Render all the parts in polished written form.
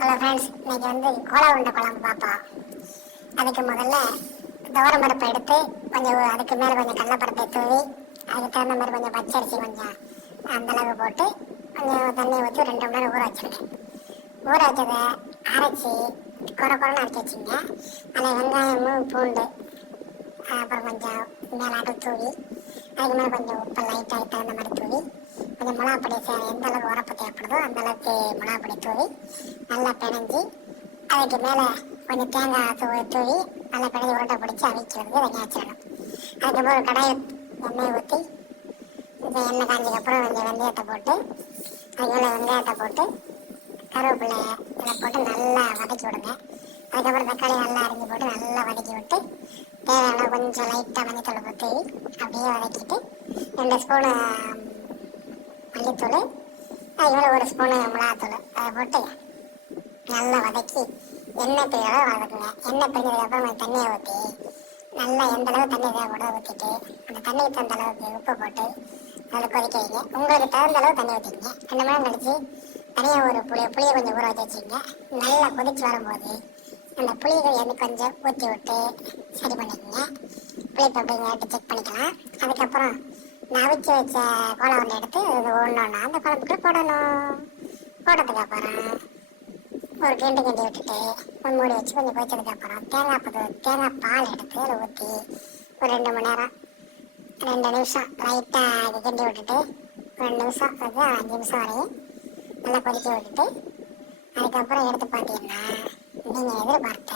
Hello friends, இன்னைக்கு Cola உருண்டை குழம்பு பார்ப்போம். அதுக்கு முதல்ல துவரம் பருப்பை எடுத்து கொஞ்சம் அதுக்கு மேலே கொஞ்சம் கடலைப்பருப்பை தூவி அதுக்கு தகுந்த மாதிரி கொஞ்சம் பச்சரிசி கொஞ்சம் அந்தளவு போட்டு கொஞ்சம் தண்ணியை ஊற்றி 2 மணி நேரம் ஊற வச்சுருக்கேன். ஊற வச்சதை அரைச்சி குறைன்னு அரைச்சி வச்சுங்க. அதில் வெங்காயமும் பூண்டு அப்புறம் கொஞ்சம் மேலாட்டு தூவி அதுக்கு மேலே கொஞ்சம் உப்பு லைட்டாக தகுந்த மாதிரி தூவி கொஞ்சம் மிளகாப்பொடி எந்த அளவுக்கு உரப்பு தேவைப்படுதோ அந்த அளவுக்கு மிளகாப்பொடி தூவி நல்லா பிணைஞ்சி அதுக்கு மேலே கொஞ்சம் தேங்காய் தூவி நல்லா பிணைஞ்சி உருண்டை பிடிச்சி அவிக்கிறதுக்கு வெங்காயம் வச்சிடணும். அதுக்கப்புறம் ஒரு கடாயை எண்ணெயை ஊற்றி இந்த எண்ணெய் காஞ்சதுக்கப்புறம் கொஞ்சம் வெந்தயத்தை போட்டு அதுக்கு மேலே வெங்காயத்தை போட்டு கருவேப்பிலை இதை போட்டு நல்லா வதக்கி விடுங்க. அதுக்கப்புறம் தக்காளி நல்லா அரிஞ்சு போட்டு நல்லா வதக்கி விட்டு தேவையான கொஞ்சம் லைட்டாக மஞ்சத்தூள் ஊற்றி அப்படியே வதக்கிட்டு 2 ஸ்பூனு மல்லித்தூள் அதுக்கு 1 ஸ்பூனு மிளகாத்தூள் அதை போட்டு நல்லா வதக்கி எண்ணெய் பிரியோட வதக்குங்க. எண்ணெய் பிரிஞ்சதுக்கப்புறம் கொஞ்சம் தண்ணியை ஊற்றி நல்லா எந்த அளவு தண்ணி தேவைப்பட ஊற்றிட்டு அந்த தண்ணிக்கு தகுந்த அளவுக்கு உப்பு போட்டு அதில் கொதிக்க வைங்க. உங்களுக்கு தகுந்த அளவு தண்ணி ஊற்றிக்கிங்க. 2 மணி நேரம் கழிச்சு தனியாக ஒரு புளியை கொஞ்சம் ஊற வச்சு வச்சுக்கோங்க. நல்லா கொதிச்சு வரும்போது அந்த புளியை கொஞ்சம் ஊற்றி விட்டு சரி பண்ணிக்கோங்க. புளிப்பு அப்படிங்கிறத செக் பண்ணிக்கலாம். அதுக்கப்புறம் நான் அவிச்சு வச்ச கோலா உருண்டை எடுத்து அது ஒன்றா அந்த குழம்புக்குள்ள போடணும். போட்டதுக்கு அப்புறம் ஒரு கிண்டி விட்டுட்டு மூடி வச்சு கொஞ்சம் கொதிச்சதுக்கப்புறம் தேங்காய் பால் எடுத்து அதில் ஊற்றி ஒரு 2 மணி நேரம் 2 நிமிஷம் லைட்டாக கிண்டி விட்டுட்டு 2 நிமிஷம் 5 நிமிஷம் வரையும் நல்லா கொதிக்க விட்டுட்டு அதுக்கப்புறம் எடுத்து பார்த்தீங்கன்னா நீங்கள் எதிர்பார்த்த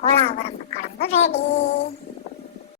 கோலா உருண்டை குழம்பு ரெடி.